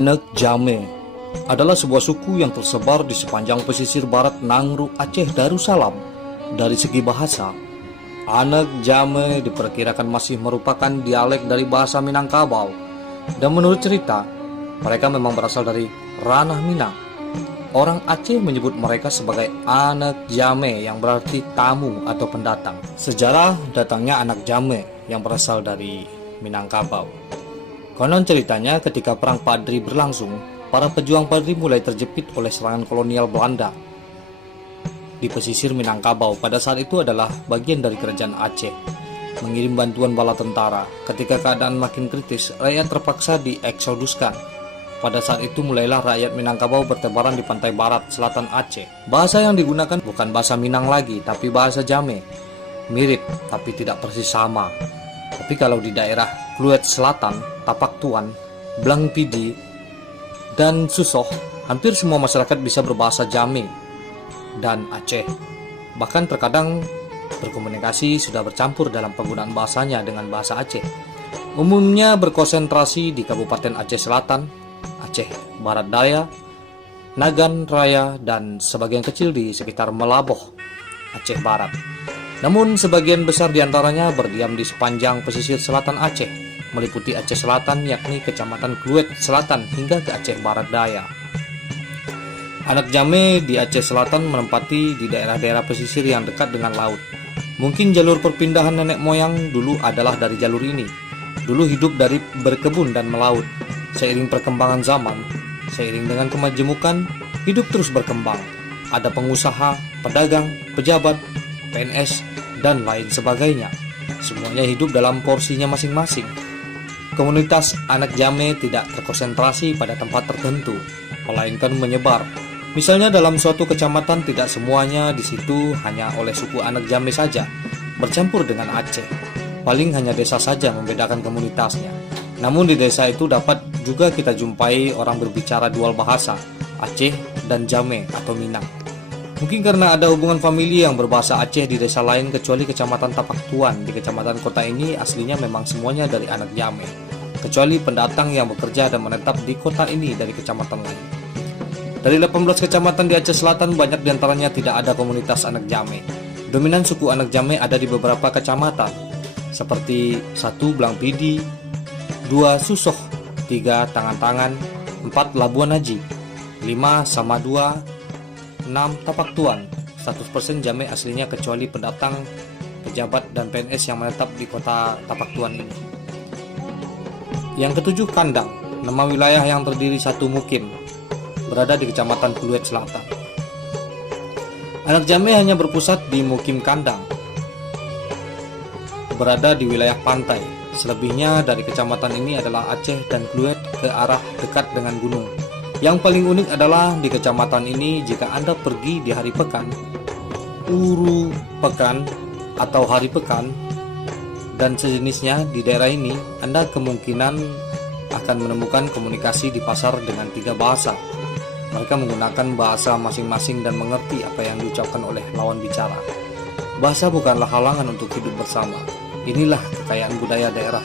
Anak Jame adalah sebuah suku yang tersebar di sepanjang pesisir barat Nangru, Aceh Darussalam. Dari segi bahasa, Anak Jame diperkirakan masih merupakan dialek dari bahasa Minangkabau. Dan menurut cerita, mereka memang berasal dari ranah Minang. Orang Aceh menyebut mereka sebagai Anak Jame yang berarti tamu atau pendatang. Sejarah datangnya Anak Jame yang berasal dari Minangkabau. Konon ceritanya ketika Perang Padri berlangsung, para pejuang Padri mulai terjepit oleh serangan kolonial Belanda di pesisir Minangkabau. Pada saat itu adalah bagian dari kerajaan Aceh, mengirim bantuan bala tentara. Ketika keadaan makin kritis, rakyat terpaksa dieksoduskan. Pada saat itu mulailah rakyat Minangkabau bertebaran di pantai barat selatan Aceh. Bahasa yang digunakan bukan bahasa Minang lagi, tapi bahasa Jame. Mirip, tapi tidak persis sama. Tapi kalau di daerah Kluet Selatan, Tapak Tuan, Blang Pidi, dan Susoh, hampir semua masyarakat bisa berbahasa Jame dan Aceh. Bahkan terkadang berkomunikasi sudah bercampur dalam penggunaan bahasanya dengan bahasa Aceh. Umumnya berkonsentrasi di Kabupaten Aceh Selatan, Aceh Barat Daya, Nagan Raya, dan sebagian kecil di sekitar Melaboh, Aceh Barat. Namun sebagian besar diantaranya berdiam di sepanjang pesisir selatan Aceh, meliputi Aceh Selatan yakni Kecamatan Kluet Selatan hingga ke Aceh Barat Daya. Anak Jame di Aceh Selatan menempati di daerah-daerah pesisir yang dekat dengan laut. Mungkin jalur perpindahan nenek moyang dulu adalah dari jalur ini. Dulu hidup dari berkebun dan melaut. Seiring perkembangan zaman, seiring dengan kemajemukan, hidup terus berkembang. Ada pengusaha, pedagang, pejabat, PNS, dan lain sebagainya. Semuanya hidup dalam porsinya masing-masing. Komunitas Anak Jame tidak terkonsentrasi pada tempat tertentu, melainkan menyebar. Misalnya dalam suatu kecamatan tidak semuanya di situ hanya oleh suku Anak Jame saja, bercampur dengan Aceh. Paling hanya desa saja membedakan komunitasnya. Namun di desa itu dapat juga kita jumpai orang berbicara dual bahasa, Aceh dan Jame atau Minang. Mungkin karena ada hubungan famili yang berbahasa Aceh di desa lain kecuali Kecamatan Tapak Tuan. Di kecamatan kota ini aslinya memang semuanya dari Anak Jame, kecuali pendatang yang bekerja dan menetap di kota ini dari kecamatan lain. Dari 18 kecamatan di Aceh Selatan, banyak diantaranya tidak ada komunitas Anak Jame. Dominan suku Anak Jame ada di beberapa kecamatan, seperti 1 Blang Pidi, 2 Susoh, 3 Tangan-Tangan, 4 Labuan Haji, 5 Samadua, 6 Tapak Tuan. 100% Jame aslinya kecuali pendatang, pejabat, dan PNS yang menetap di kota Tapak Tuan ini. Yang ketujuh Kandang, nama wilayah yang terdiri 1 mukim, berada di Kecamatan Kluet Selatan. Anak Jame hanya berpusat di Mukim Kandang, berada di wilayah pantai. Selebihnya dari kecamatan ini adalah Aceh dan Kluet ke arah dekat dengan gunung. Yang paling unik adalah di kecamatan ini jika Anda pergi di hari pekan, uru pekan atau hari pekan dan sejenisnya di daerah ini, Anda kemungkinan akan menemukan komunikasi di pasar dengan 3 bahasa. Mereka menggunakan bahasa masing-masing dan mengerti apa yang diucapkan oleh lawan bicara. Bahasa bukanlah halangan untuk hidup bersama. Inilah kekayaan budaya daerah.